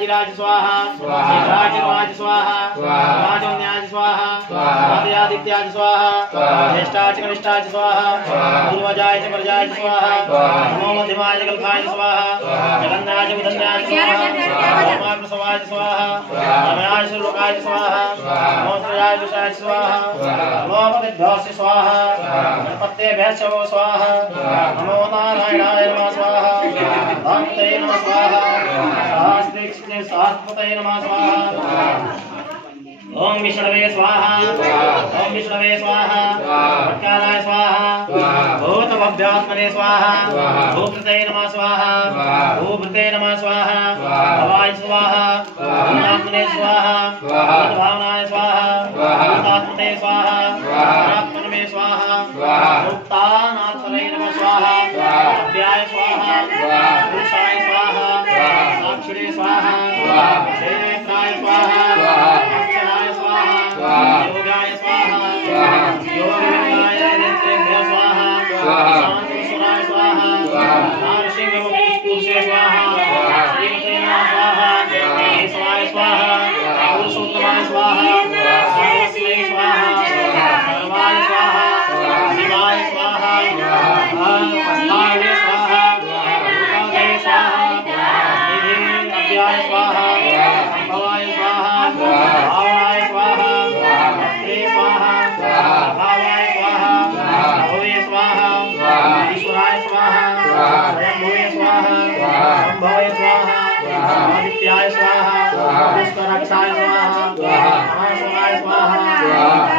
राजिराज स्वाहा राजराज स्वाहा राजन्याज स्वाहा आदित्याज स्वाहा ज्येष्ठाच कनिष्ठाच स्वाहा पूर्वजाय च प्रजाय स्वाहा नमो मध्यमाय कल्पाय स्वाहा जगन्नाथ बुधन्याय स्वाहा नमो स्वाहा नमयाय श्लोकाय स्वाहा नमो त्रयाय विषाय स्वाहा नमो पतिभ्योऽस्य स्वाहा गणपतेभ्यश्च स्वाहा नमो नारायणाय नमः स्वाहा भक्तये नमः स्वाहा सहस्रदीक्षिते सहस्रपतये नमः स्वाहा ओम विष्णवे स्वाहा ओम विष्णवे स्वाहा भट्टाराय स्वाहा भूतभव्यात्मने स्वाहा भूपते नमः स्वाहा भूपते नमः स्वाहा भवाय स्वाहा भूतात्मने स्वाहा भूतभावनाय स्वाहा भूतात्मने स्वाहा आत्मने स्वाहा मुक्तानात्मने नमः स्वाहा अभ्याय स्वाहा पुरुषाय स्वाहा साक्षिणे स्वाहा क्षेत्राय स्वाहा योगाय स्वाहा योगिनाय नेत्रेभ्यः स्वाहा शांतिस्वराय स्वाहा नारसिंहपुरुषे स्वाहा श्रीमते नमः स्वाहा ईश्वराय स्वाहा पुरुषोत्तमाय स्वाहा सर्वस्मै स्वाहा सर्वाय स्वाहा शिवाय स्वाहा अस्माय स्वाहा भूताय स्वाहा निधि अव्याय स्वाहा संभवाय स्वाहा भावाय स्वाहा स्वाहा भावाय स्वाहा भवे स्वाहा ईश्वराय स्वाहा स्वयंभुवे स्वाहा संभवे स्वाहा आदित्याय स्वाहा पुष्करक्षाय स्वाहा महास्वराय स्वाहा